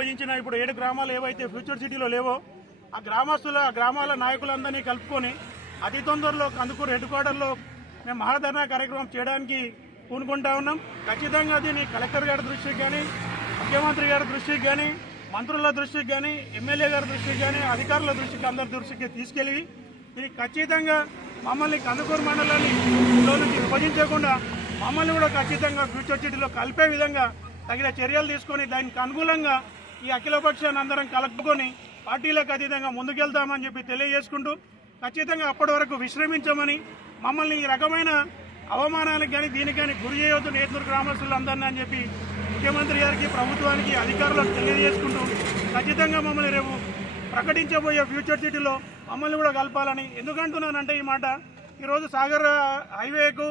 విభజించిన ఇప్పుడు ఏడు గ్రామాలు ఏవైతే ఫ్యూచర్ సిటీలో లేవో ఆ గ్రామస్తుల ఆ గ్రామాల నాయకులందరినీ కలుపుకొని అతి తొందరలో కందుకూరు హెడ్ క్వార్టర్లో మేము మహాధర్నా కార్యక్రమం చేయడానికి పూనుకుంటా ఉన్నాం. ఖచ్చితంగా దీన్ని కలెక్టర్ గారి దృష్టికి కానీ ముఖ్యమంత్రి గారి దృష్టికి కానీ మంత్రుల దృష్టికి కానీ ఎమ్మెల్యే గారి దృష్టికి కానీ అధికారుల దృష్టికి అందరి దృష్టికి తీసుకెళ్ళి ఇది ఖచ్చితంగా మమ్మల్ని కందుకూరు మండలాన్ని నుంచి విభజించకుండా మమ్మల్ని కూడా ఖచ్చితంగా ఫ్యూచర్ సిటీలో కలిపే విధంగా తగిన చర్యలు తీసుకొని దానికి అనుకూలంగా ఈ అఖిలపక్షాన్ని అందరం కలుపుకొని పార్టీలకు అతీతంగా ముందుకెళ్తామని చెప్పి తెలియజేసుకుంటూ ఖచ్చితంగా అప్పటి వరకు విశ్రమించమని మమ్మల్ని ఈ రకమైన అవమానానికి కానీ దీనికని గురి చేయవద్దు నేతూరు గ్రామస్తులందరినీ అని చెప్పి ముఖ్యమంత్రి గారికి ప్రభుత్వానికి అధికారులకు తెలియజేసుకుంటూ ఖచ్చితంగా మమ్మల్ని రేపు ప్రకటించబోయే ఫ్యూచర్ సిటీలో మమ్మల్ని కూడా కలపాలని ఎందుకంటున్నానంటే ఈ మాట? ఈరోజు సాగర్ హైవేకు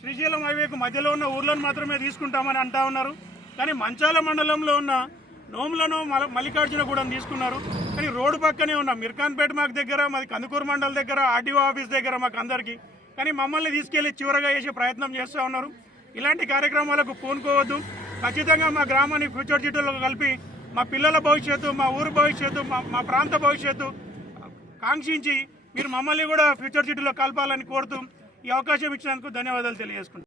శ్రీశైలం హైవేకు మధ్యలో ఉన్న ఊర్లను మాత్రమే తీసుకుంటామని అంటా ఉన్నారు. కానీ మంచాల మండలంలో ఉన్న నోములను మల- మల్లికార్జునగూడెం తీసుకున్నారు. కానీ రోడ్డు పక్కనే ఉన్న. మిర్ఖాన్పేట మాకు దగ్గర మాది కందుకూరు మండల దగ్గర ఆర్టీఓ ఆఫీస్ దగ్గర మాకు అందరికీ. కానీ మమ్మల్ని తీసుకెళ్ళి చివరగా వేసే ప్రయత్నం చేస్తూ ఉన్నారు. ఇలాంటి కార్యక్రమాలకు పూనుకోవద్దు. ఖచ్చితంగా మా గ్రామాన్ని ఫ్యూచర్ సిటీలో కలిపి మా పిల్లల భవిష్యత్తు మా ఊరు భవిష్యత్తు మా మా ప్రాంత భవిష్యత్తు కాంక్షించి మీరు మమ్మల్ని కూడా ఫ్యూచర్ సిటీలో కలపాలని కోరుతూ ఈ అవకాశం ఇచ్చినందుకు ధన్యవాదాలు తెలియజేసుకుంటాను